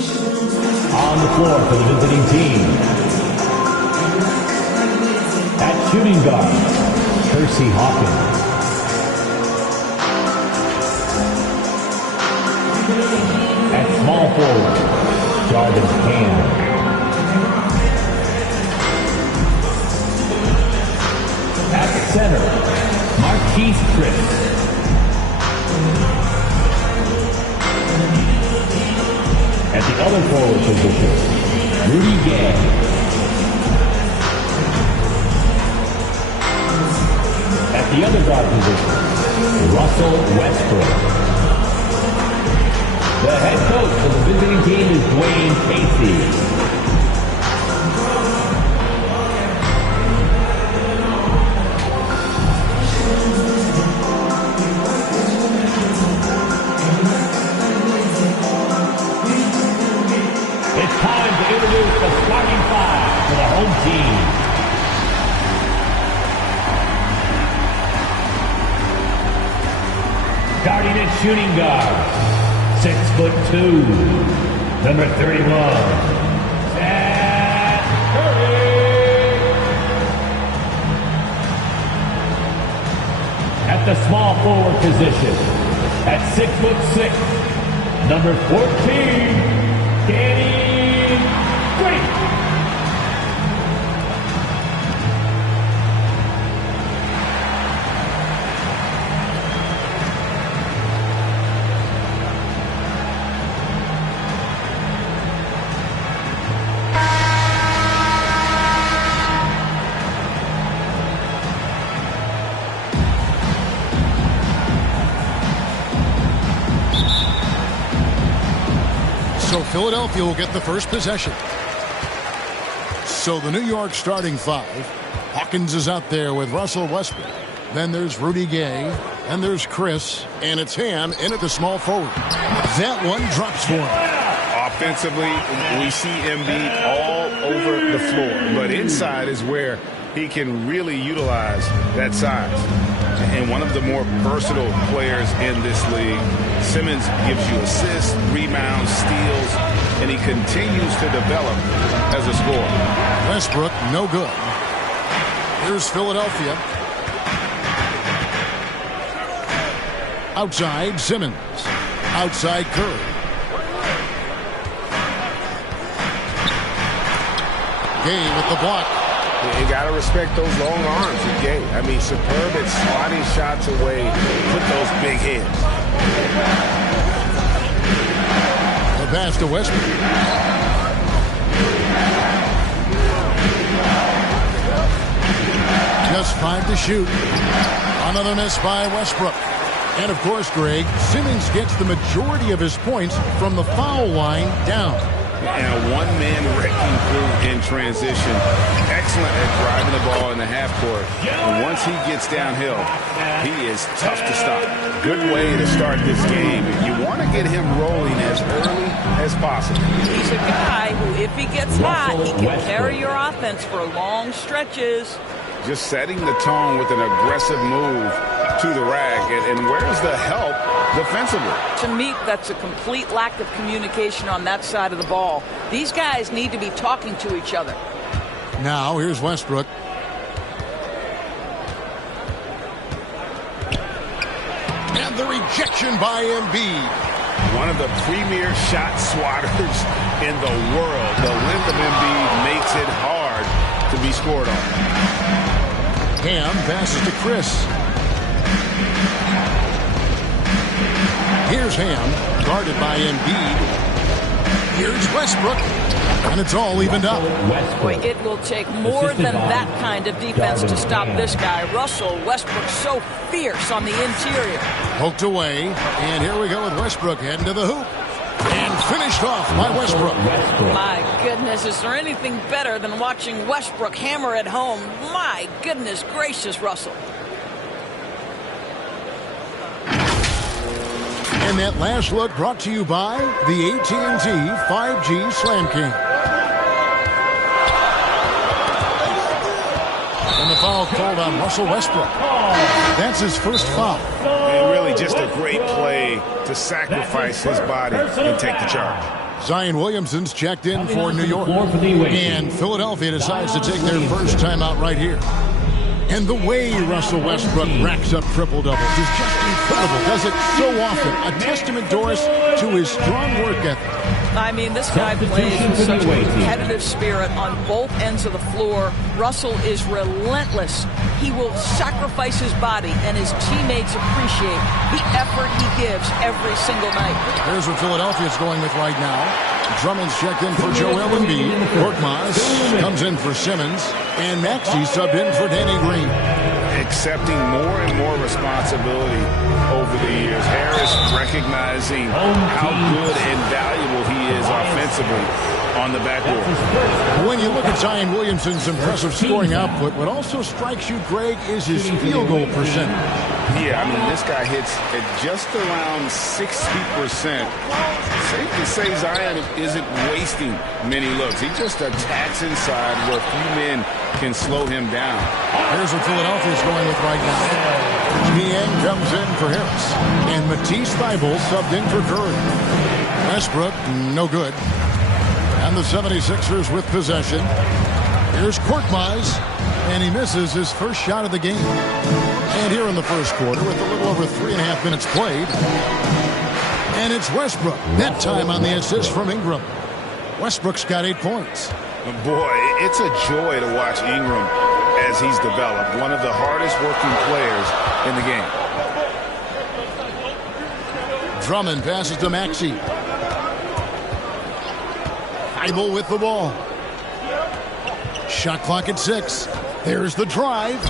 On the floor for the visiting team. At shooting guard, Kersey Hawkins. At small forward, Jordan Ham. At center, Marquise Chris. At the other forward position, Rudy Gay. At the other guard position, Russell Westbrook. The head coach for the visiting team is Dwayne Casey. It's time to introduce the starting five for the home team. Starting at shooting guard, 6'2", number 31, Seth Curry. At the small forward position, at 6'6", number 14, Danny Green. So Philadelphia will get the first possession. So the New York starting five. Hawkins is out there with Russell Westbrook. Then there's Rudy Gay. And there's Chris. And it's Ham in at the small forward. That one drops for him. Offensively, we see Embiid all over the floor. But inside is where he can really utilize that size. And one of the more versatile players in this league. Simmons gives you assists, rebounds, steals, and he continues to develop as a scorer. Westbrook, no good. Here's Philadelphia. Outside, Simmons. Outside, Curry. Gay with the block. You got to respect those long arms with Gay. I mean, superb at swatting shots away with those big hands. The pass to Westbrook. Just 5 to shoot. Another miss by Westbrook. And, of course, Greg, Simmons gets the majority of his points from the foul line down. And a one-man wrecking crew in transition. Excellent at driving the ball in the half court. And once he gets downhill, he is tough to stop. Good way to start this game. You want to get him rolling as early as possible. He's a guy who, if he gets hot, he can carry your offense for long stretches. Just setting the tone with an aggressive move to the rack. And where's the help defensively? To me, that's a complete lack of communication on that side of the ball. These guys need to be talking to each other. Now, here's Westbrook. And the rejection by Embiid. One of the premier shot swatters in the world. The length of Embiid makes it hard to be scored on. Ham passes to Chris. Here's Ham, guarded by Embiid. Here's Westbrook, and it's all evened up. Boy, it will take more than that kind of defense to stop this guy. Russell Westbrook so fierce on the interior. Poked away, and here we go with Westbrook heading to the hoop. And finished off by Westbrook. My goodness, is there anything better than watching Westbrook hammer at home? My goodness gracious, Russell. And that last look brought to you by the AT&T 5G Slam King. And the foul called on Russell Westbrook. That's his first foul. And really just a great play to sacrifice his body and take the charge. Zion Williamson's checked in for New York. And Philadelphia decides to take their first timeout right here. And the way Russell Westbrook racks up triple-doubles is just incredible. Does it so often. A testament, Doris, to his strong work ethic. I mean, this guy plays with such a competitive spirit on both ends of the floor. Russell is relentless. He will sacrifice his body, and his teammates appreciate the effort he gives every single night. Here's what Philadelphia's going with right now. Drummond's checked in for Joel Embiid. Korkmaz comes in for Simmons. And Maxey subbed in for Danny Green. Accepting more and more responsibility over the years. Harris recognizing how good and valuable he is offensively on the backboard. When you look at Zion Williamson's impressive scoring output, what also strikes you, Greg, is his field goal percentage. Yeah, I mean, this guy hits at just around 60%. Safe to say Zion isn't wasting many looks. He just attacks inside where few men can slow him down. Here's what Philadelphia's going with right now. Niang comes in for Harris. And Matisse Thybulle subbed in for Curry. Westbrook, no good. And the 76ers with possession. Here's Korkmaz. And he misses his first shot of the game. And here in the first quarter, with a little over 3.5 minutes played. And it's Westbrook. That time on the assist from Ingram. Westbrook's got 8 points. Boy, it's a joy to watch Ingram as he's developed. One of the hardest working players in the game. Drummond passes to Maxey. Thybulle with the ball. Shot clock at 6. There's the drive.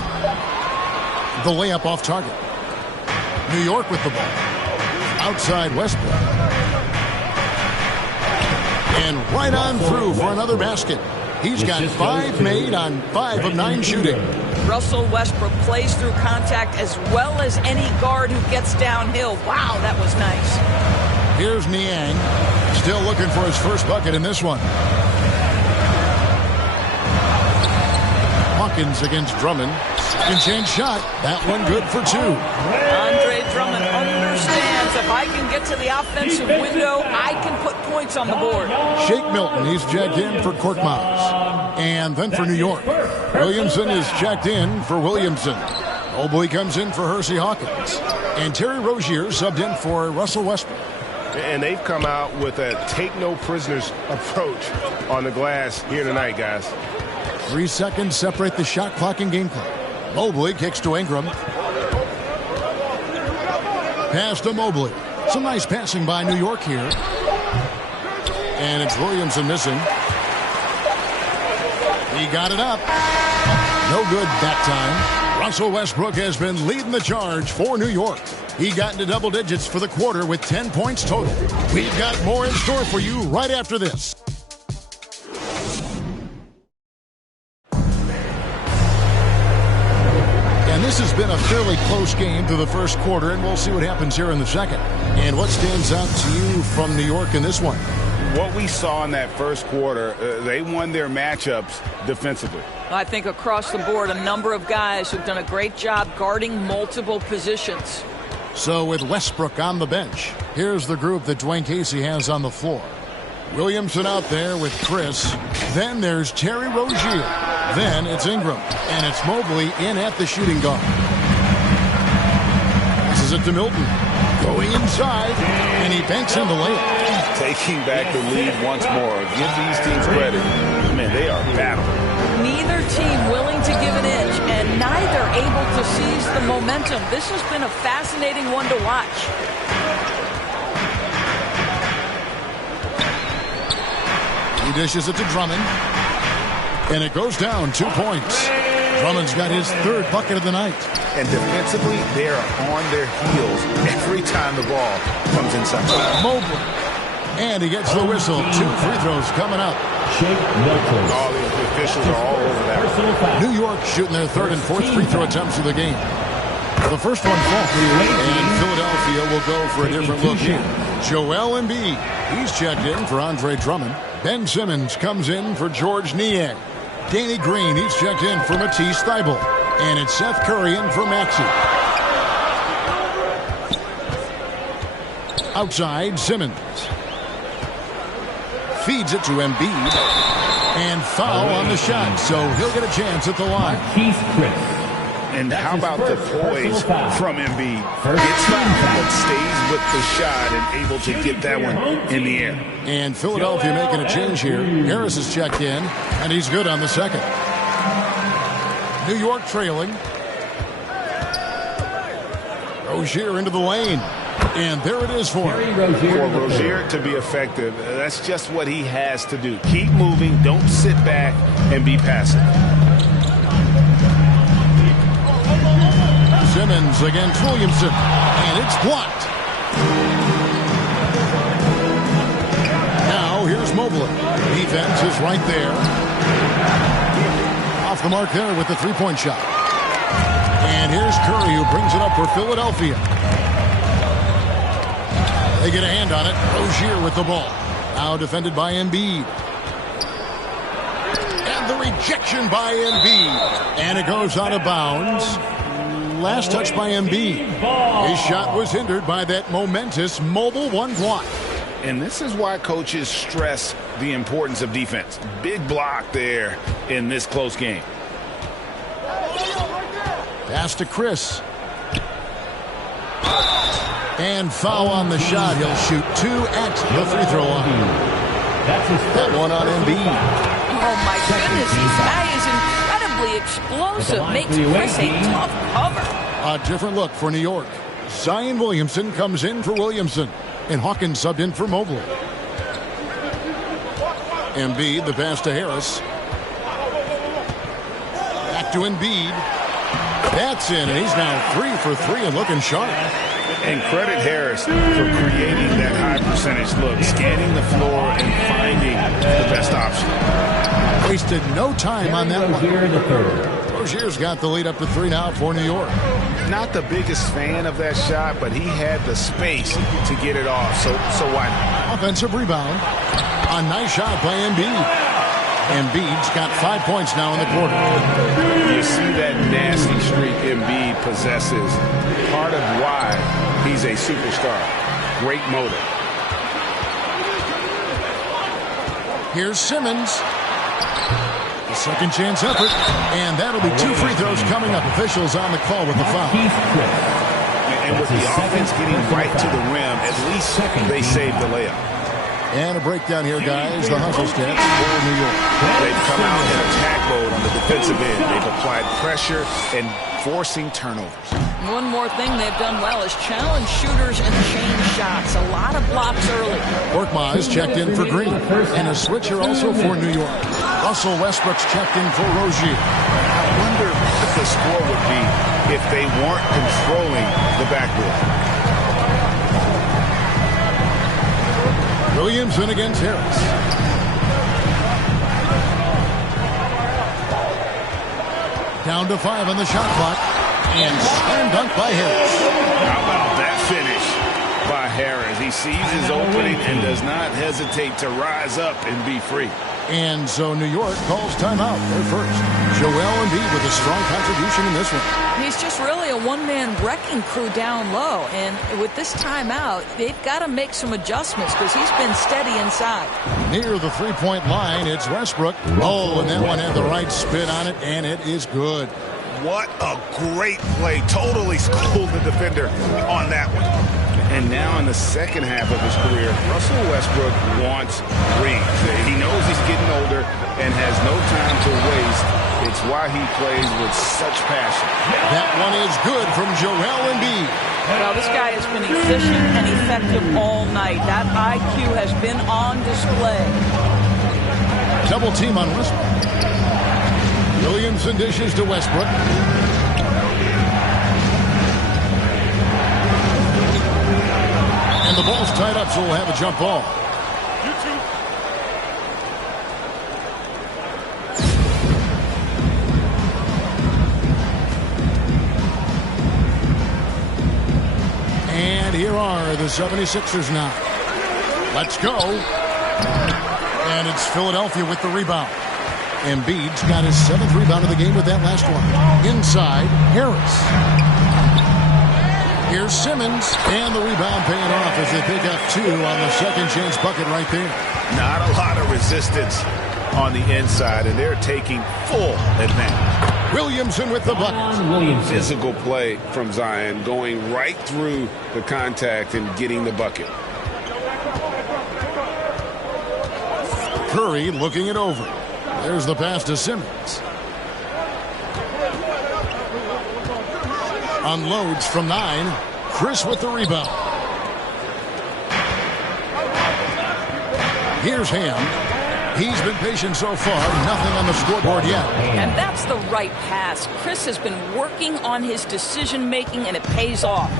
The layup off target. New York with the ball. Outside Westbrook. And right on through for another basket. He's got 5 made on 5 of 9 shooting. Russell Westbrook plays through contact as well as any guard who gets downhill. Wow, that was nice. Here's Niang. Still looking for his first bucket in this one. Hawkins against Drummond. Second chance shot. That one good for 2. Andre Drummond understands if I can get to the offensive window, I can put points on the board. Shake Milton, he's checked in for Korkmaz. And then for New York, Williamson is checked in for Williamson. Mobley comes in for Hersey Hawkins. And Terry Rozier subbed in for Russell Westbrook. And they've come out with a take-no-prisoners approach on the glass here tonight, guys. 3 seconds separate the shot clock and game clock. Mobley kicks to Ingram. Pass to Mobley. Some nice passing by New York here. And it's Williamson missing. He got it up. No good that time. Russell Westbrook has been leading the charge for New York. He got into double digits for the quarter with 10 points total. We've got more in store for you right after this. This has been a fairly close game through the first quarter, and we'll see what happens here in the second. And what stands out to you from New York in this one? What we saw in that first quarter, they won their matchups defensively. I think across the board, a number of guys who've done a great job guarding multiple positions. So with Westbrook on the bench, here's the group that Dwayne Casey has on the floor. Williamson out there with Chris. Then there's Terry Rozier. Then it's Ingram. And it's Mobley in at the shooting guard. This is it to Milton. Going inside. And he banks in the layup. Taking back the lead once more. Give these teams credit. Man, they are battling. Neither team willing to give an inch and neither able to seize the momentum. This has been a fascinating one to watch. He dishes it to Drummond. And it goes down 2 points. Drummond's got his 3rd bucket of the night. And defensively, they are on their heels every time the ball comes inside. Mobley. And he gets the whistle. 2 free throws coming up. All the officials are all over that. New York shooting their 3rd and 4th free throw attempts of the game. The first one falls. And Philadelphia will go for a different look here. Joel Embiid. He's checked in for Andre Drummond. Ben Simmons comes in for George Niang. Danny Green, he's checked in for Matisse Thybulle. And it's Seth Curry in for Maxey. Outside, Simmons. feeds it to Embiid. And foul on the shot, so he'll get a chance at the line. Keith Chris. And how about the poise from Embiid? Gets fouled, but stays with the shot and able to get that one in the air. And Philadelphia making a change here. Harris is checked in, and he's good on the second. New York trailing. Rozier into the lane. And there it is for him. For Rozier to be effective, that's just what he has to do. Keep moving, don't sit back and be passive. Simmons against Williamson, and it's blocked. Now here's Mobley. Defense is right there. Off the mark there with the three-point shot. And here's Curry, who brings it up for Philadelphia. They get a hand on it. Rozier with the ball. Now defended by Embiid. And the rejection by Embiid. And it goes out of bounds. Last touch by Embiid. His shot was hindered by that momentous mobile one block. And this is why coaches stress the importance of defense. Big block there in this close game. Pass to Chris. And foul on the shot. He'll shoot 2 at the free throw line. That one on Embiid. Oh, my goodness. This guy is incredibly explosive. Makes Chris a tough cover. A different look for New York. Zion Williamson comes in for Williamson. And Hawkins subbed in for Mobley. Embiid, the pass to Harris. Back to Embiid. That's in, and he's now 3 for 3 and looking sharp. And credit Harris for creating that high percentage look, scanning the floor and finding the best option. Wasted no time on that one. Rozier's got the lead up to 3 now for New York. Not the biggest fan of that shot, but he had the space to get it off, so why not? Offensive rebound. A nice shot by Embiid. Embiid's got 5 points now in the quarter. You see that nasty streak Embiid possesses. Part of why he's a superstar. Great motor. Here's Simmons. A second chance effort. And that'll be 2 free throws coming up. Officials on the call with the foul. And with the offense getting right to the rim, at least they saved the layup. And a breakdown here, guys. The hustle stats for New York. They've come out in attack mode on the defensive end. They've applied pressure and forcing turnovers. One more thing they've done well is challenge shooters and change shots. A lot of blocks early. Korkmaz checked in for Green. And a switch here also for New York. Russell Westbrook's checked in for Rozier. I wonder what the score would be if they weren't controlling the backboard. Williamson against Harris. Down to 5 on the shot clock. And slam dunk by Harris. How about that finish by Harris? He sees his opening and does not hesitate to rise up and be free. And so New York calls timeout. They're first. Joel Embiid with a strong contribution in this one. He's just really a one-man wrecking crew down low. And with this timeout, they've got to make some adjustments because he's been steady inside. Near the three-point line, it's Westbrook. Oh, and that one had the right spin on it, and it is good. What a great play. Totally schooled the defender on that one. And now in the second half of his career, Russell Westbrook wants rings. He knows he's getting older and has no time to waste. It's why he plays with such passion. That one is good from Joel Embiid. Well, this guy has been efficient and effective all night. That IQ has been on display. Double team on Westbrook. Williamson dishes to Westbrook. And the ball's tied up, so we'll have a jump ball. And here are the 76ers now. Let's go. And it's Philadelphia with the rebound. Embiid's got his 7th rebound of the game with that last one. Inside, Harris. Here's Simmons, and the rebound paying off as they pick up 2 on the second chance bucket right there. Not a lot of resistance on the inside, and they're taking full advantage. Williamson with the bucket. Physical play from Zion, going right through the contact and getting the bucket. Curry looking it over. There's the pass to Simmons. Unloads from 9. Chris with the rebound. Here's Ham. He's been patient so far. Nothing on the scoreboard yet. And that's the right pass. Chris has been working on his decision-making, and it pays off.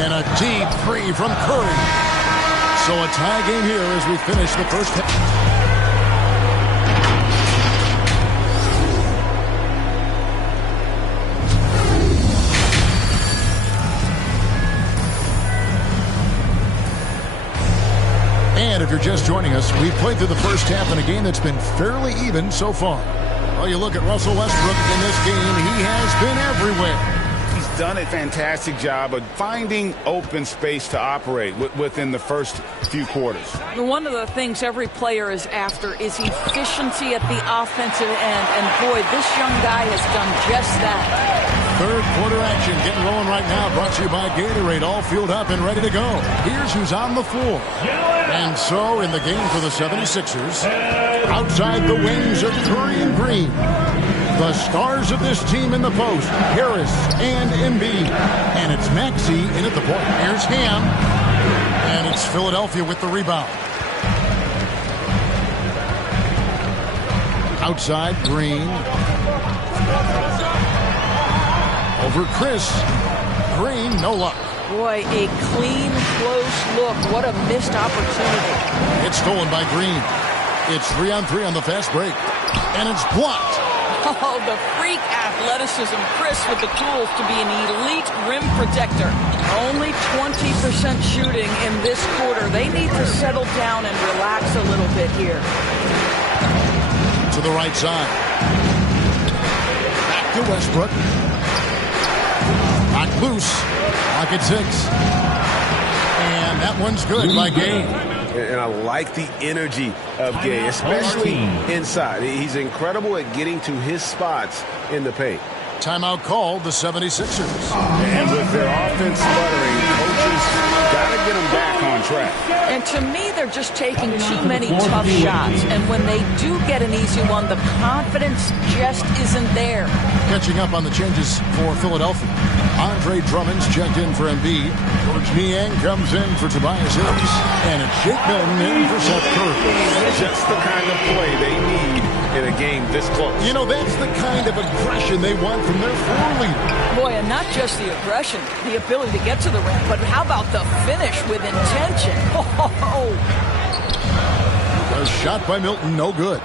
And a deep 3 from Curry. So a tie game here as we finish the first half. And if you're just joining us, we've played through the first half in a game that's been fairly even so far. Well, you look at Russell Westbrook in this game, he has been everywhere. He's done a fantastic job of finding open space to operate within the first few quarters. One of the things every player is after is efficiency at the offensive end. And boy, this young guy has done just that. Third quarter action getting rolling right now. Brought to you by Gatorade. All fueled up and ready to go. Here's who's on the floor. And so in the game for the 76ers, outside the wings of Curry and Green, the stars of this team in the post, Harris and Embiid. And it's Maxey in at the point. Here's Ham. And it's Philadelphia with the rebound. Outside, Green. Over Chris. Green, no luck. Boy, a clean, close look. What a missed opportunity. It's stolen by Green. It's 3-on-3 on the fast break. And it's blocked. Oh, the freak athleticism. Chris with the tools to be an elite rim protector. Only 20% shooting in this quarter. They need to settle down and relax a little bit here. To the right side. Back to Westbrook. Not loose. Pocket 6. And that one's good by Gay. And I like the energy of Gay, especially inside. He's incredible at getting to his spots in the paint. Timeout called the 76ers. And with their offense sputtering, coaches got to get them back on track. And to me, they're just taking too many tough shots. And when they do get an easy one, the confidence just isn't there. Catching up on the changes for Philadelphia. Andre Drummond's checked in for Embiid. George Niang comes in for Tobias Harris. And it's Jake Milton in for Seth Curry. Just the kind of play they need in a game this close. You know, that's the kind of aggression they want from their floor leader. Boy, and not just the aggression, the ability to get to the rim, but how about the finish with intention? Oh. A shot by Milton, no good.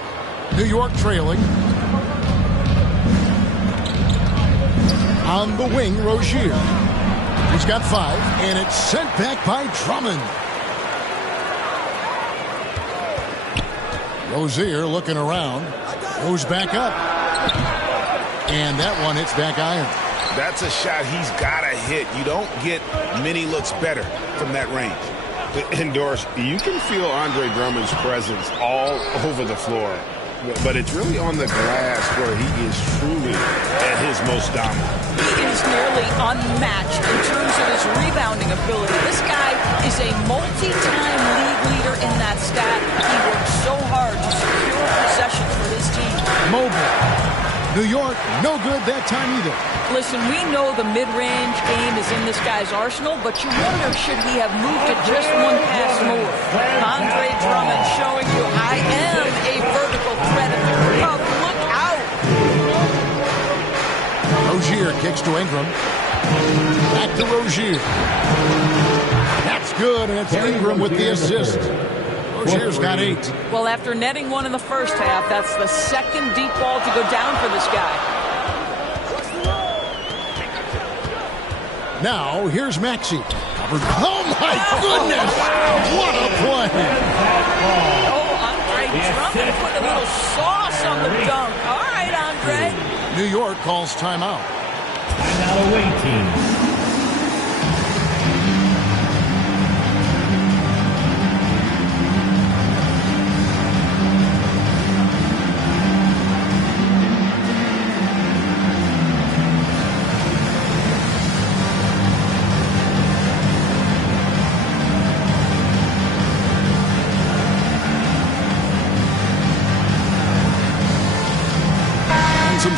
New York trailing. On the wing, Rozier. He's got 5, and it's sent back by Drummond. Rozier looking around. Goes back up. And that one hits back iron. That's a shot he's got to hit. You don't get many looks better from that range. And Doris, you can feel Andre Drummond's presence all over the floor. But it's really on the glass where he is truly at his most dominant. He is nearly unmatched in terms of his rebounding ability. This guy is a multi-time league leader in that stat. He works so hard to secure possessions for his team. Mobile. New York, no good that time either. Listen, we know the mid-range game is in this guy's arsenal, but you wonder, should he have moved it just one pass more? Andre Drummond showing you, I am a vertical threat at the cup. Look out! Rozier kicks to Ingram. Back to Rozier. That's good, and it's Ingram with the assist. Rozier's got 8. Well, after netting one in the first half, that's the second deep ball to go down for this guy. Now, here's Maxey. Oh, my goodness! What a play! Oh, Andre Drummond put a little sauce on the dunk. All right, Andre. New York calls timeout. Timeout away team.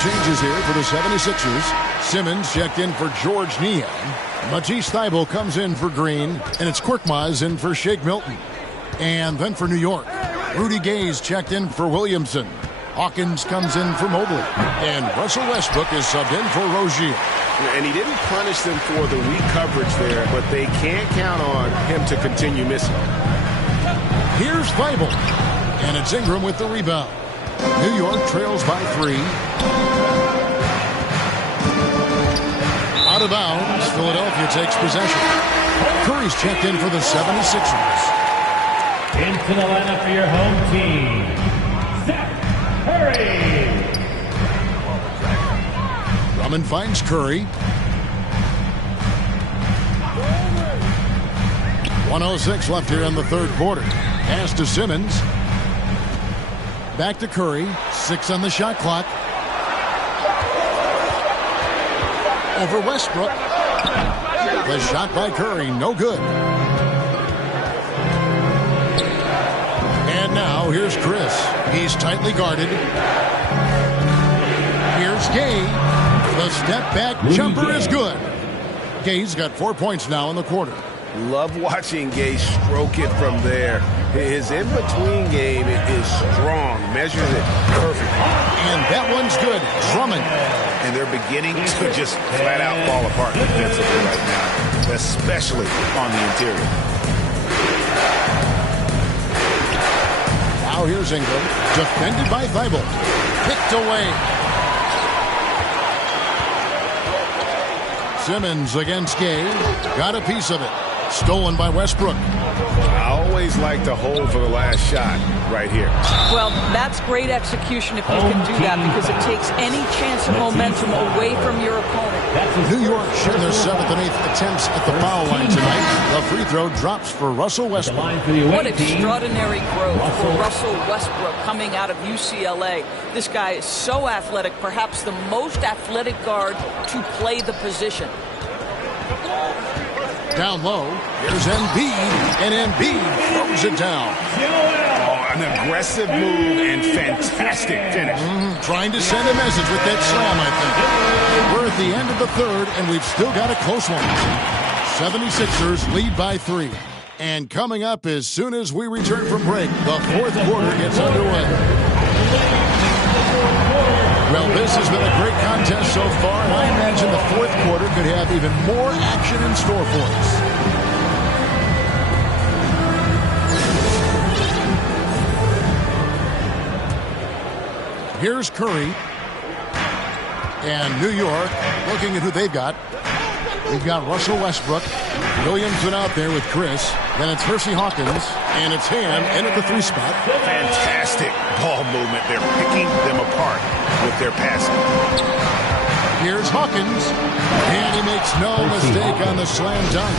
changes here for the 76ers. Simmons checked in for George Niang. Matisse Thybulle comes in for Green, and it's Korkmaz in for Shake Milton. And then for New York, Rudy Gay's checked in for Williamson. Hawkins comes in for Mobley. And Russell Westbrook is subbed in for Rozier. And he didn't punish them for the weak coverage there, but they can't count on him to continue missing. Here's Thybulle. And it's Ingram with the rebound. New York trails by 3. Out of bounds, Philadelphia takes possession. Curry's checked in for the 76ers. Into the lineup for your home team, Steph Curry. Drummond finds Curry. 1:06 left here in the third quarter. Pass to Simmons. Back to Curry. 6 on the shot clock. Over Westbrook. The shot by Curry, no good. And now here's Chris. He's tightly guarded. Here's Gay. The step back jumper is good. Gay's got 4 points now in the quarter. Love watching Gay stroke it from there. His in-between game is strong. Measures it perfectly. And that one's good. Drummond. And they're beginning to just flat out fall apart defensively right now, especially on the interior. Now here's Ingram. Defended by Thybulle. Picked away. Simmons against Gay. Got a piece of it. Stolen by Westbrook. I always like to hold for the last shot right here. Well, that's great execution if you can do that, because it takes any chance of momentum away from your opponent. New York share their 7th and 8th attempts at the foul line tonight. The free throw drops for Russell Westbrook. What extraordinary growth for Russell Westbrook coming out of UCLA. This guy is so athletic, perhaps the most athletic guard to play the position. Down low, here's Embiid, and Embiid throws it down. Oh, an aggressive move and fantastic finish. Trying to send a message with that slam, I think. We're at the end of the third, and we've still got a close one. 76ers lead by 3. And coming up as soon as we return from break, the fourth quarter gets underway. Well, this has been a great contest so far, and I imagine the fourth quarter could have even more action in store for us. Here's Curry. And New York looking at who they've got. We've got Russell Westbrook. Williamson out there with Chris. Then it's Hersey Hawkins. And it's Ham in at the 3 spot. Fantastic ball movement. They're picking them apart with their passing. Here's Hawkins. And he makes no mistake on the slam dunk.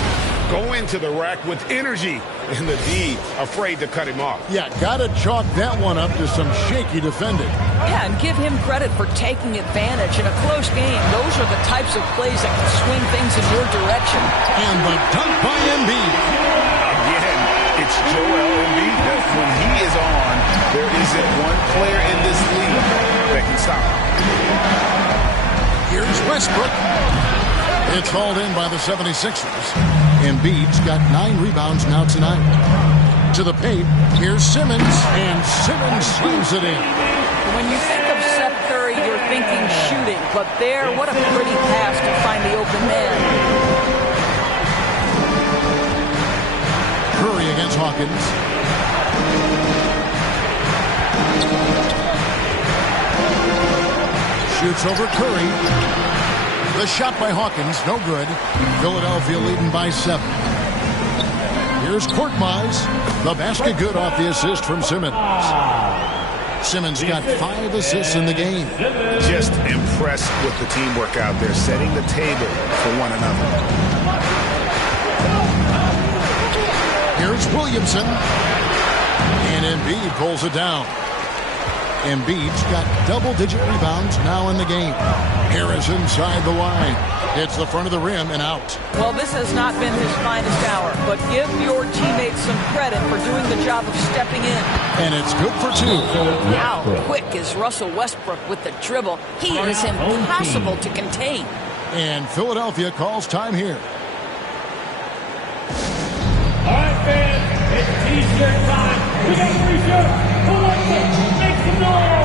Go into the rack with energy. And the D afraid to cut him off. Yeah, gotta chalk that one up to some shaky defending. Yeah, and give him credit for taking advantage in a close game. Those are the types of plays that can swing things in your direction. And the dunk by Embiid. Again, it's Joel Embiid. When he is on, there isn't one player in this league that can stop him. Here's Westbrook. It's hauled in by the 76ers. Embiid's got 9 rebounds now tonight. To the paint, here's Simmons, and Simmons slams it in. When you think of Steph Curry, you're thinking shooting, but there, what a pretty pass to find the open man. Curry against Hawkins. Shoots over Curry. The shot by Hawkins, no good. Philadelphia leading by 7. Here's Korkmaz. The basket good off the assist from Simmons. Simmons got 5 assists in the game. Just impressed with the teamwork out there, setting the table for one another. Here's Williamson. And Embiid pulls it down. Embiid's got double-digit rebounds now in the game. Harris inside the line. Hits the front of the rim and out. Well, this has not been his finest hour, but give your teammates some credit for doing the job of stepping in. And it's good for two. How quick is Russell Westbrook with the dribble? He is impossible to contain. And Philadelphia calls time here. All right, fans, it's T-shirt time. We got free shirts. Who wants it? Make some noise!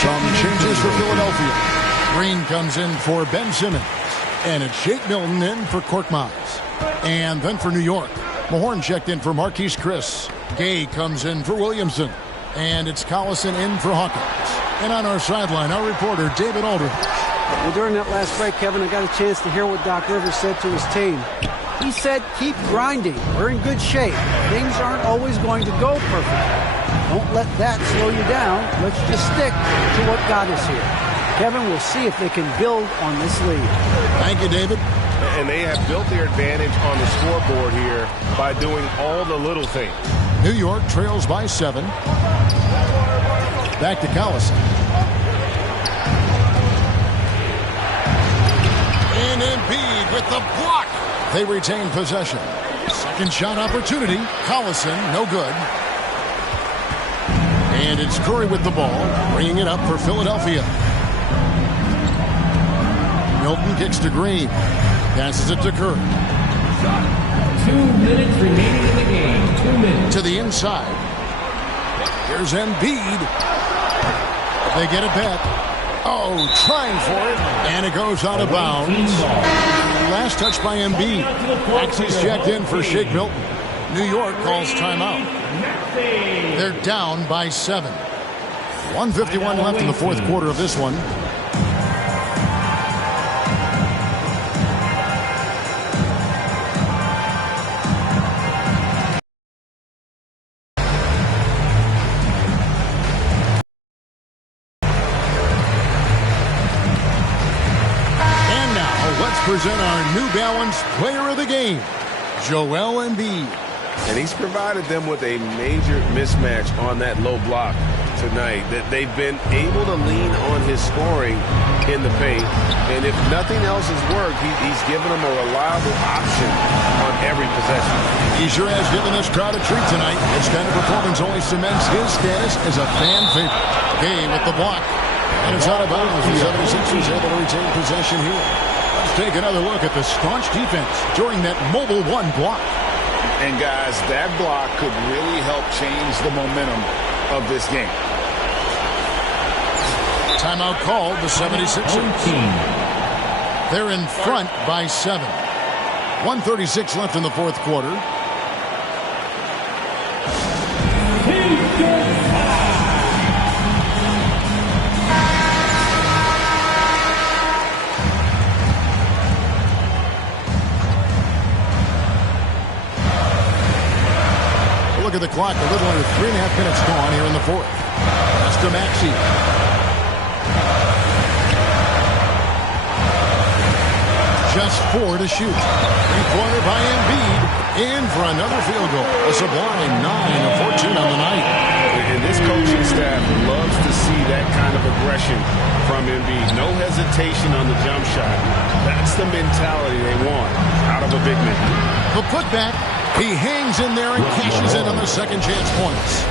Some changes for Philadelphia. Green comes in for Ben Simmons. And it's Shake Milton in for Korkmaz. And then for New York, Mahorn checked in for Marquise Chris. Gay comes in for Williamson. And it's Collison in for Hawkins. And on our sideline, our reporter, David Aldridge. Well, during that last break, Kevin, I got a chance to hear what Doc Rivers said to his team. He said, keep grinding. We're in good shape. Things aren't always going to go perfectly. Don't let that slow you down. Let's just stick to what got us here. Kevin, we'll see if they can build on this lead. Thank you, David. And they have built their advantage on the scoreboard here by doing all the little things. New York trails by 7. Back to Collison. And Embiid with the block. They retain possession. Second shot opportunity. Collison, no good. And it's Curry with the ball, bringing it up for Philadelphia. Milton kicks to Green. Passes it to Curry. 2 minutes remaining in the game. 2 minutes. To the inside. Here's Embiid. They get it back. Oh, trying for it. And it goes out of bounds. Last touch by Embiid. Maxey's checked in for Shake Milton. New York calls timeout. They're down by 7. 1:51 left in the fourth quarter of this one. And now let's present our New Balance Player of the Game, Joel Embiid. And he's provided them with a major mismatch on that low block tonight. That they've been able to lean on his scoring in the paint. And if nothing else has worked, he's given them a reliable option on every possession. He sure has given this crowd a treat tonight. This kind of performance only cements his status as a fan favorite. Gay with the block. And it's out of bounds. The 76ers able to retain possession here. Let's take another look at the staunch defense during that Mobile 1 block. And guys, that block could really help change the momentum of this game. Timeout called, the 76ers. They're in front by 7. 1:36 left in the fourth quarter. Look at the clock, a little under 3.5 minutes gone here in the fourth. That's to Maxey. Just 4 to shoot. Three-pointer by Embiid. In for another field goal. A sublime 9 of 14 on the night. And this coaching staff loves to see that kind of aggression from Embiid. No hesitation on the jump shot. That's the mentality they want out of a big man. The putback. He hangs in there and cashes in on the second chance points.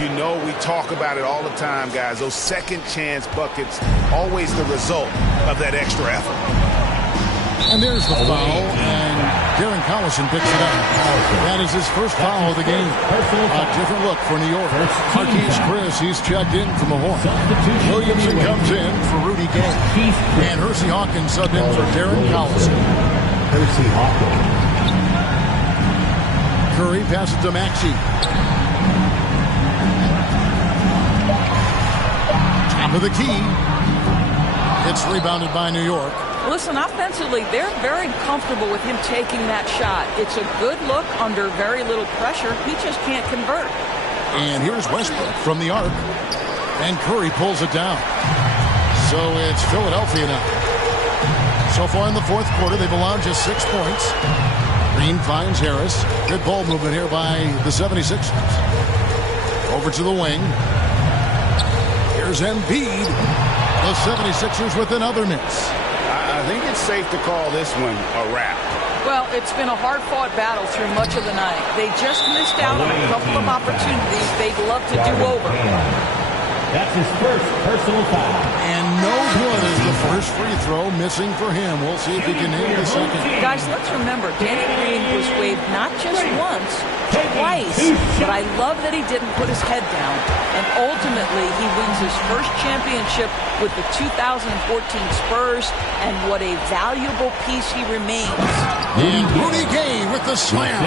You know, we talk about it all the time, guys. Those second chance buckets, always the result of that extra effort. And there's the foul, and Darren Collison picks it up. That is his first foul of the game. A different look for New York. Marquise Chris, he's checked in from Mahorn. Williamson comes in for Rudy Gay. And Hersey Hawkins subbed in for Darren Collison. Hersey Hawkins. Curry passes to Maxey. Top of the key. It's rebounded by New York. Listen, offensively, they're very comfortable with him taking that shot. It's a good look under very little pressure. He just can't convert. And here's Westbrook from the arc. And Curry pulls it down. So it's Philadelphia now. So far in the fourth quarter, they've allowed just 6 points. Green finds Harris. Good ball movement here by the 76ers. Over to the wing. Here's Embiid. The 76ers with another miss. I think it's safe to call this one a wrap. Well, it's been a hard-fought battle through much of the night. They just missed out on a couple of opportunities they'd love to do over. That's his first personal foul. And no good is the first free throw missing for him. We'll see if he can nail the second. Guys, let's remember, Danny Green was waived not just once, twice. But I love that he didn't put his head down. And ultimately, he wins his first championship with the 2014 Spurs. And what a valuable piece he remains. And Rudy Gay with the slam.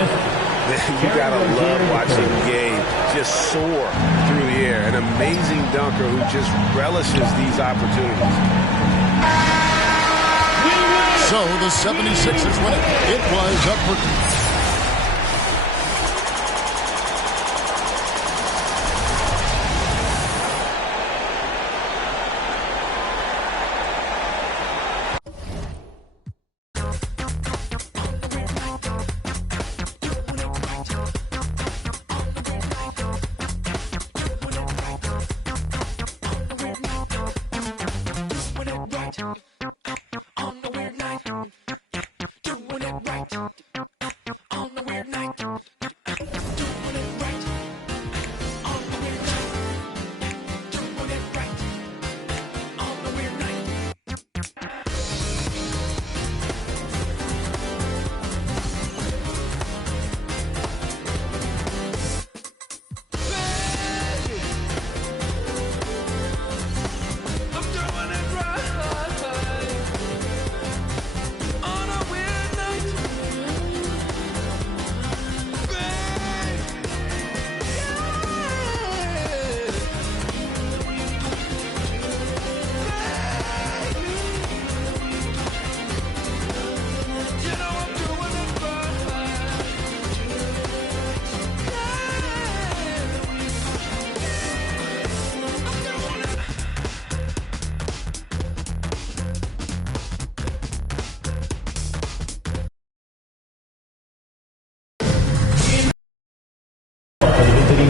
You gotta love watching Gay just soar through the air. An amazing dunker who just relishes these opportunities. So the 76ers win it. It was up for...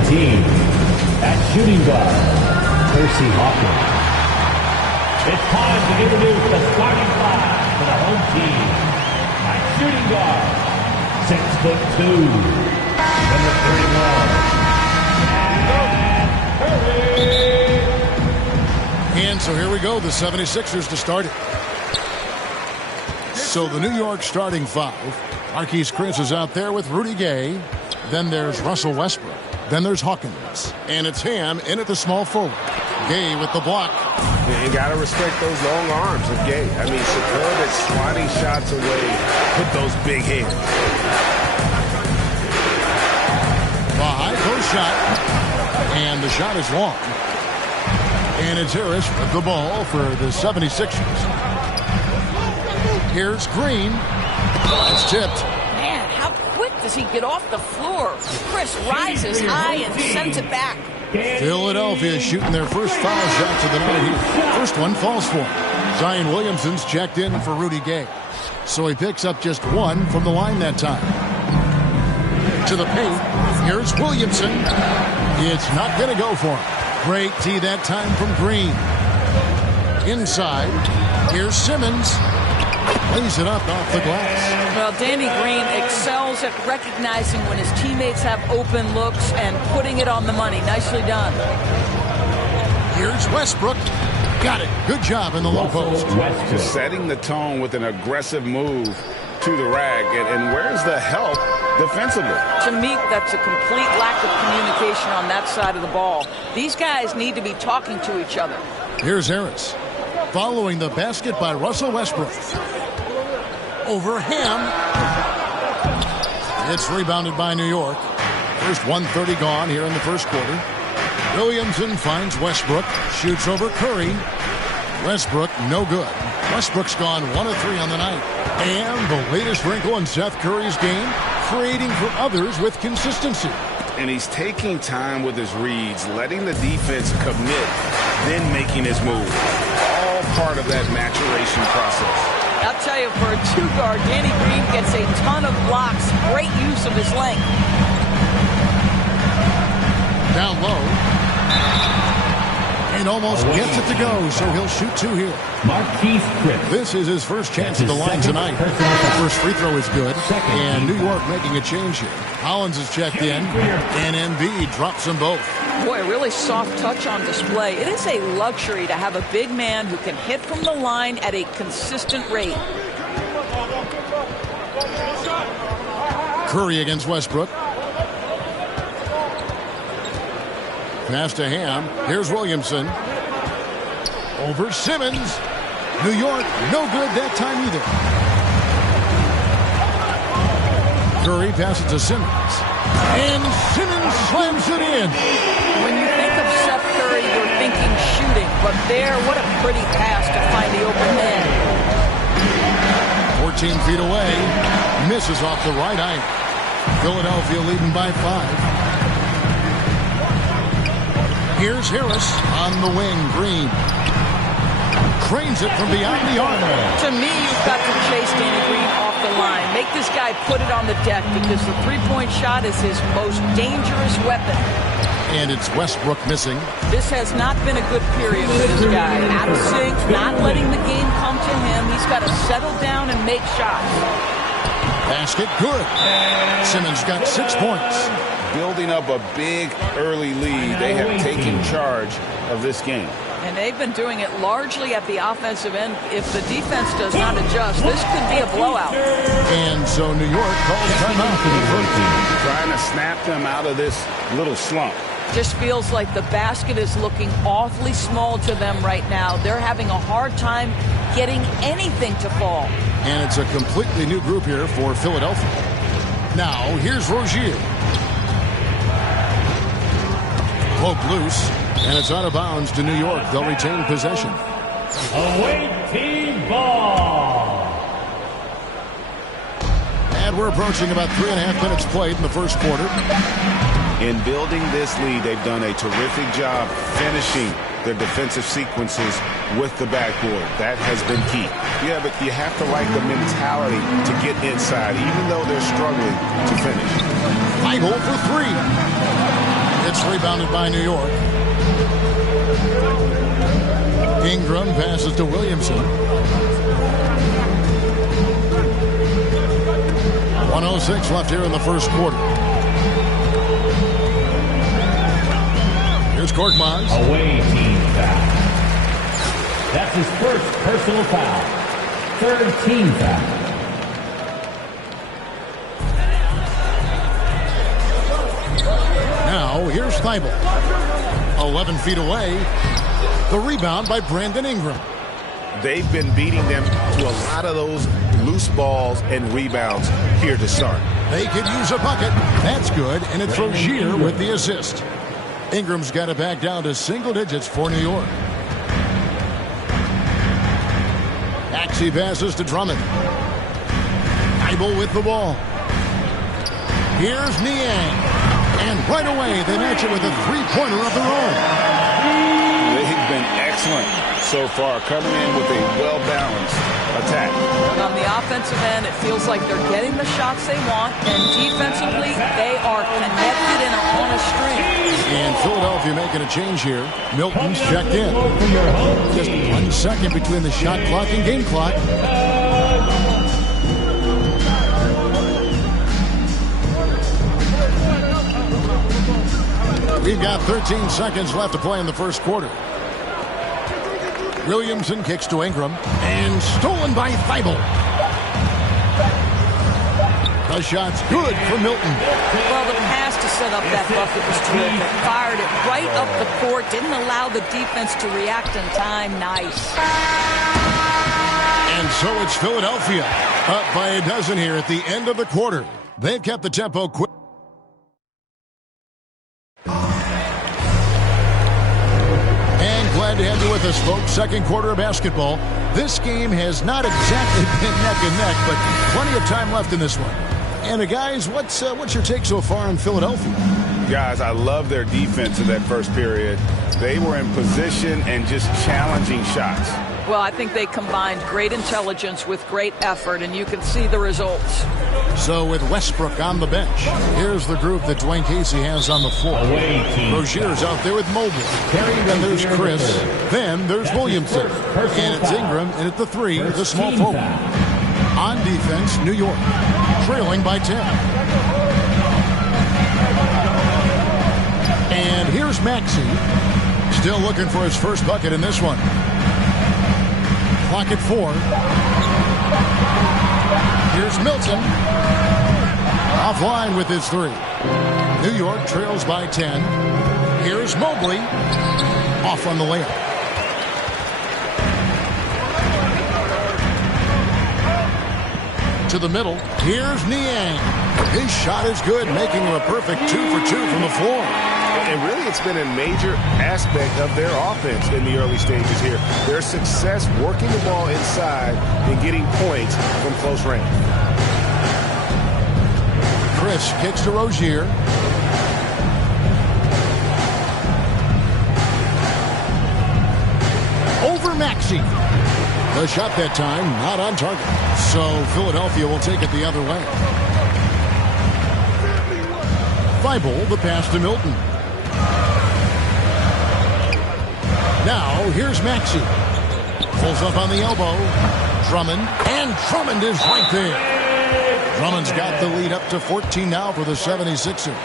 Team at shooting guard, Percy Hawkins. It's time to introduce the starting five for the home team. At shooting guard, 6'2", number 31, And so here we go, the 76ers to start it. So the New York starting five. Marquise Chris is out there with Rudy Gay. Then there's Russell Westbrook. Then there's Hawkins. And it's Ham in at the small forward. Gay with the block. You got to respect those long arms of Gay. I mean, superb at swatting shots away with those big hands. The high post shot. And the shot is long. And it's Harris with the ball for the 76ers. Here's Green. It's tipped. Man, how quick does he get off the floor? Chris rises high and sends it back. Philadelphia shooting their first foul shots of the night here. First one falls for him. Zion Williamson's checked in for Rudy Gay. So he picks up just one from the line that time. To the paint. Here's Williamson. It's not going to go for him. Great tee that time from Green. Inside. Here's Simmons. Lays it up off the glass. Well, Danny Green excels at recognizing when his teammates have open looks and putting it on the money. Nicely done. Here's Westbrook. Got it. Good job in the low post. Just setting the tone with an aggressive move to the rack. And where's the help defensively? To me, that's a complete lack of communication on that side of the ball. These guys need to be talking to each other. Here's Harris. Following the basket by Russell Westbrook. Over Ham. It's rebounded by New York. First 1:30 gone here in the first quarter. Williamson finds Westbrook. Shoots over Curry. Westbrook, no good. Westbrook's gone 1 of 3 on the night. And the latest wrinkle in Seth Curry's game, creating for others with consistency. and he's taking time with his reads, letting the defense commit, then making his move. All part of that maturation process. I'll tell you, for a two-guard, Danny Green gets a ton of blocks. Great use of his length. Down low. And almost gets it to go, so he'll shoot two here. Marquise Chris. This is his first chance at the line tonight. The first free throw is good, and New York making a change here. Hollins is checked in, and Embiid drops them both. Boy, a really soft touch on display. It is a luxury to have a big man who can hit from the line at a consistent rate. Curry against Westbrook. Pass to Ham. Here's Williamson. Over Simmons. New York, no good that time either. Curry passes to Simmons. And Simmons slams it in. When you think of Seth Curry, you're thinking shooting. But there, what a pretty pass to find the open man. 14 feet away. Misses off the right eye. Philadelphia leading by 5. Here's Harris on the wing. Green cranes it from beyond the arc. To me, you've got to chase Danny Green off the line. Make this guy put it on the deck because the three-point shot is his most dangerous weapon. And it's Westbrook missing. This has not been a good period for this guy. Out of sync, not letting the game come to him. He's got to settle down and make shots. Basket good. Simmons got 6 points. Building up a big early lead. They have taken charge of this game. And they've been doing it largely at the offensive end. If the defense does not adjust, this could be a blowout. And so New York calls timeout. Trying to snap them out of this little slump. Just feels like the basket is looking awfully small to them right now. They're having a hard time getting anything to fall. And it's a completely new group here for Philadelphia. Now, here's Rozier. Poke loose, and it's out of bounds to New York. They'll retain possession. Away team ball. And we're approaching about 3.5 minutes played in the first quarter. In building this lead, they've done a terrific job finishing their defensive sequences with the backboard. That has been key. Yeah, but you have to like the mentality to get inside, even though they're struggling to finish. 5-0 for 3. It's rebounded by New York. Ingram passes to Williamson. 1:06 left here in the first quarter. Here's Korkmaz. Away team foul. That's his first personal foul. Third team foul. Now, here's Thibault. 11 feet away. The rebound by Brandon Ingram. They've been beating them to a lot of those loose balls and rebounds here to start. They could use a bucket. That's good, and it's Rozier with the assist. Ingram's got it back down to single digits for New York. Axie passes to Drummond. Thibault with the ball. Here's Niang. And right away, they match it with a three-pointer of their own. They've been excellent so far, coming in with a well-balanced attack. And on the offensive end, it feels like they're getting the shots they want, and defensively, they are connected and are on a string. And Philadelphia making a change here. Milton's checked in. Just 1 second between the shot clock and game clock. We've got 13 seconds left to play in the first quarter. Williamson kicks to Ingram. And stolen by Thibault. The shot's good for Milton. Well, the pass to set up that bucket was terrific. Fired it right up the court. Didn't allow the defense to react in time. Nice. And so it's Philadelphia. Up by a dozen here at the end of the quarter. They've kept the tempo quick. Glad to have you with us, folks. Second quarter of basketball. This game has not exactly been neck and neck, but plenty of time left in this one. And guys, what's your take so far on Philadelphia? Guys, I love their defense in that first period. They were in position and just challenging shots. Well, I think they combined great intelligence with great effort, and you can see the results. So with Westbrook on the bench, here's the group that Dwayne Casey has on the floor. Rozier's out there with Mobley. Then there's Chris. Then there's Williamson. And it's Ingram, and at the 3, the small forward. On defense, New York, trailing by 10. And here's Maxey, still looking for his first bucket in this one. Clock at 4. Here's Milton. Offline with his 3. New York trails by 10. Here's Mobley. Off on the layup. To the middle. Here's Niang. His shot is good, making him a perfect 2 for 2 from the floor. And really, it's been a major aspect of their offense in the early stages here. Their success working the ball inside and getting points from close range. Chris kicks to Rozier. Over Maxey. The shot that time, not on target. So Philadelphia will take it the other way. Thibault, the pass to Milton. Now, here's Maxey. Pulls up on the elbow. Drummond. And Drummond is right there. Drummond's got the lead up to 14 now for the 76ers.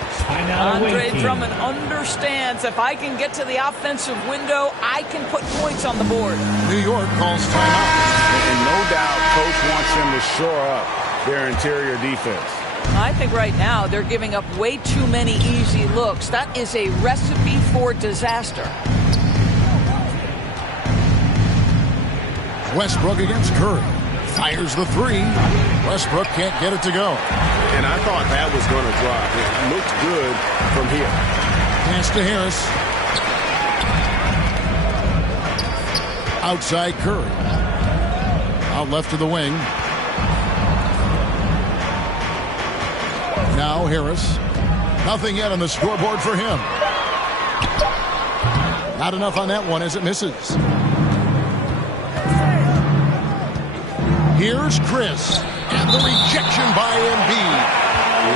Andre Drummond understands if I can get to the offensive window, I can put points on the board. New York calls timeout. And no doubt, Coach wants them to shore up their interior defense. I think right now they're giving up way too many easy looks. That is a recipe for disaster. Westbrook against Curry. Fires the 3. Westbrook can't get it to go. And I thought that was going to drop. It looked good from here. Pass to Harris. Outside Curry. Out left to the wing. Now Harris. Nothing yet on the scoreboard for him. Not enough on that one as it misses. Here's Chris. And the rejection by Embiid.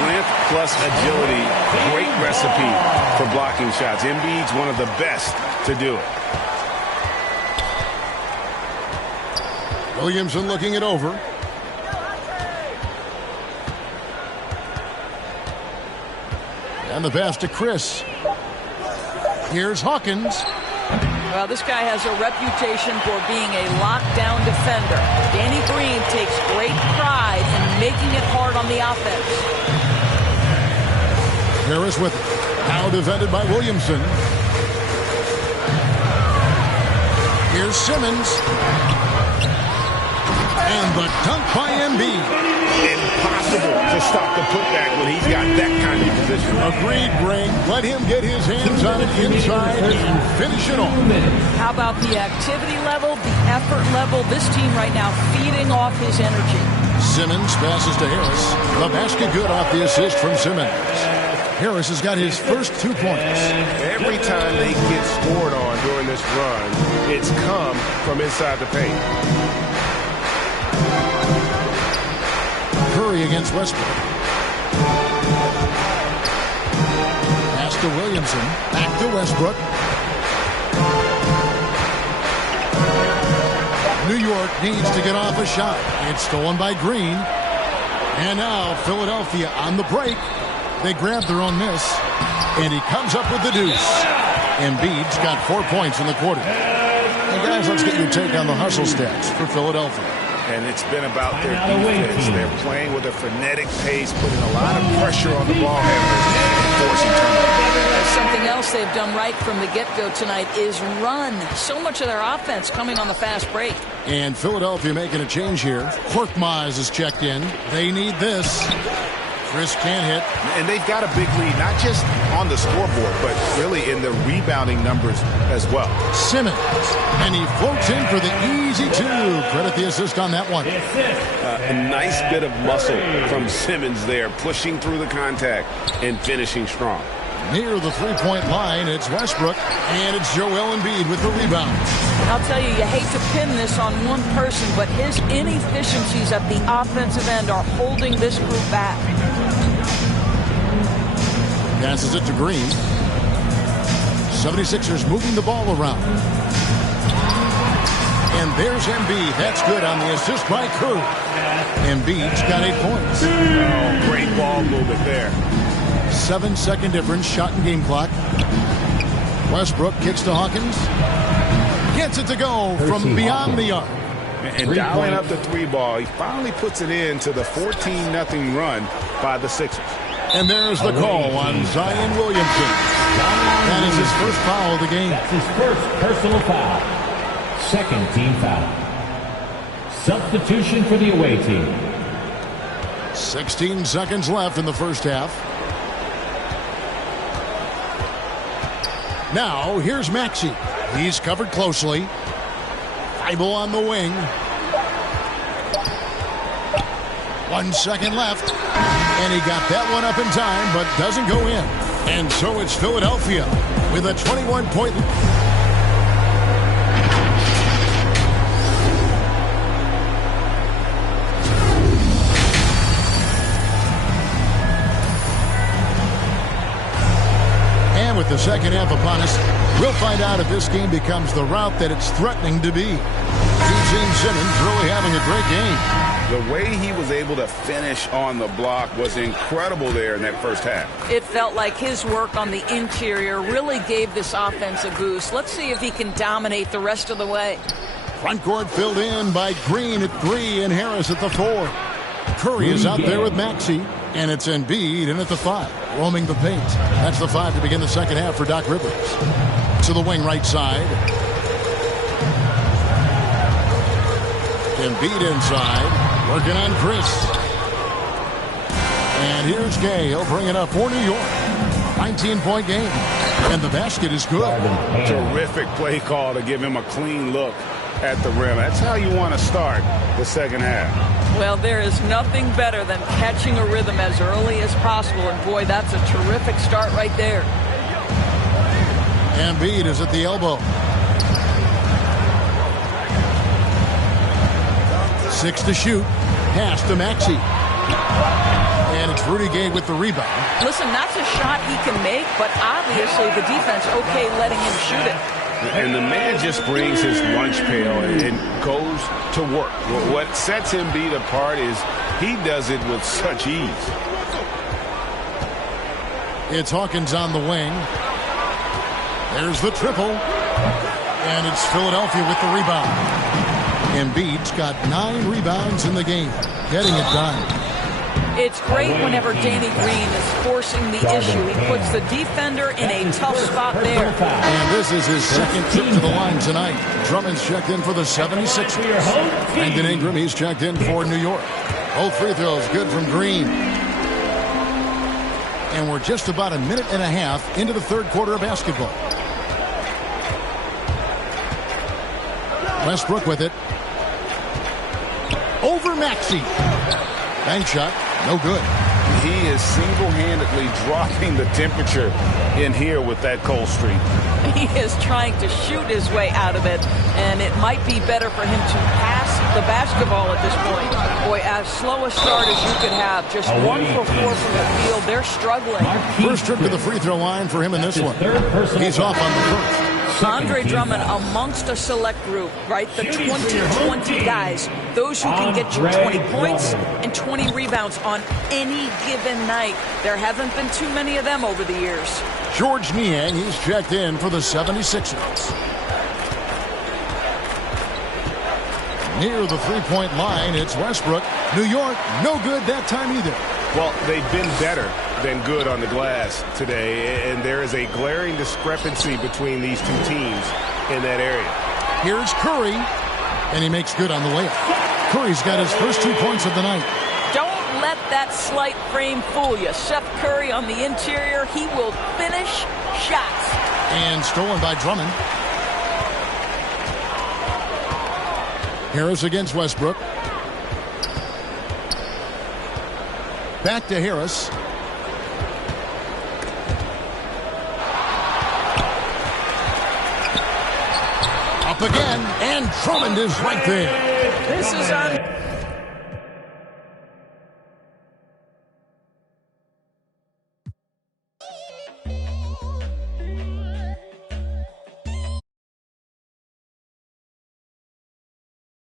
Length plus agility. Great recipe for blocking shots. Embiid's one of the best to do it. Williamson looking it over. And the pass to Chris. Here's Hawkins. Well, this guy has a reputation for being a lockdown defender. Danny Green takes great pride in making it hard on the offense. Harris with it. Now defended by Williamson. Here's Simmons. And the dunk by Embiid. Impossible to stop the putback when he's got that kind of position. Agreed, Brain. Let him get his hands on it inside and finish it off. How about the activity level, the effort level? This team right now feeding off his energy. Simmons passes to Harris. The basket good off the assist from Simmons. Harris has got his first 2 points. Every time they get scored on during this run, it's come from inside the paint. Curry against Westbrook. Pass to Williamson. Back to Westbrook. New York needs to get off a shot. It's stolen by Green. And now Philadelphia on the break. They grab their own miss. And he comes up with the deuce. Embiid's got 4 points in the quarter. And guys, let's get your take on the hustle stats for Philadelphia. And it's been about their defense. They're playing with a frenetic pace, putting a lot of pressure on the ball handlers and forcing turnovers. Something else they've done right from the get-go tonight is run. So much of their offense coming on the fast break. And Philadelphia making a change here. Korkmaz is checked in. They need this. Chris can't hit. And they've got a big lead, not just on the scoreboard, but really in the rebounding numbers as well. Simmons, and he floats in for the easy two. Credit the assist on that one. A nice bit of muscle from Simmons there, pushing through the contact and finishing strong. Near the three-point line, it's Westbrook, and it's Joel Embiid with the rebound. I'll tell you, you hate to pin this on one person, but his inefficiencies at the offensive end are holding this group back. Passes it to Green. 76ers moving the ball around. And there's Embiid. That's good on the assist by Curry. Embiid's got 8 points. Oh, great ball movement there. 7-second difference, shot and game clock. Westbrook kicks to Hawkins. Gets it to go from beyond the arc. And dialing up the three ball, he finally puts it into the 14-0 run by the Sixers. And there's the call on Zion Williamson. That is his first foul of the game. That's his first personal foul. Second team foul. Substitution for the away team. 16 seconds left in the first half. Now, here's Maxey. He's covered closely. Thibault on the wing. 1 second left. And he got that one up in time, but doesn't go in. And so it's Philadelphia with a 21-point lead. With the second half upon us, we'll find out if this game becomes the route that it's threatening to be. Eugene Simmons really having a great game. The way he was able to finish on the block was incredible there in that first half. It felt like his work on the interior really gave this offense a boost. Let's see if he can dominate the rest of the way. Front court filled in by Green at 3 and Harris at the 4. Curry is out there with Maxey, and it's Embiid in at the 5, roaming the paint. That's the 5 to begin the second half for Doc Rivers. To the wing right side. Embiid inside, working on Chris. And here's Gay. He'll bring it up for New York. 19-point game, and the basket is good. Terrific play call to give him a clean look at the rim. That's how you want to start the second half. Well, there is nothing better than catching a rhythm as early as possible, and boy, that's a terrific start right there. Embiid is at the elbow. 6 to shoot. Pass to Maxey. And it's Rudy Gay with the rebound. Listen, that's a shot he can make, but obviously the defense okay letting him shoot it. And the man just brings his lunch pail and goes to work. What sets Embiid apart is he does it with such ease. It's Hawkins on the wing. There's the triple. And it's Philadelphia with the rebound. Embiid's got 9 rebounds in the game, getting it done. It's great whenever Danny Green is forcing the issue. He puts the defender in a tough spot there. And this is his second trip to the line tonight. Drummond's checked in for the 76ers. Brandon Ingram, he's checked in for New York. Both free throws good from Green. And we're just about a minute and a half into the third quarter of basketball. Westbrook with it. Over Maxey. Bank shot. No good. He is single-handedly dropping the temperature in here with that cold streak. He is trying to shoot his way out of it, and it might be better for him to pass the basketball at this point. Boy, as slow a start as you could have. Just 1 for 4 from the field. They're struggling. First trip to the free throw line for him in this one. He's off on the first. Andre Drummond amongst a select group, right? The 20-20 guys. Those who can get you 20 points and 20 rebounds on any given night. There haven't been too many of them over the years. George Niang, he's checked in for the 76ers. Near the three-point line, it's Westbrook. New York, no good that time either. Well, they've been better than good on the glass today, and there is a glaring discrepancy between these two teams in that area. Here's Curry, and he makes good on the layup. Curry's got his first 2 points of the night. Don't let that slight frame fool you. Seth Curry on the interior. He will finish shots. And stolen by Drummond. Harris against Westbrook. Back to Harris. Up again, and Drummond is right there. This is on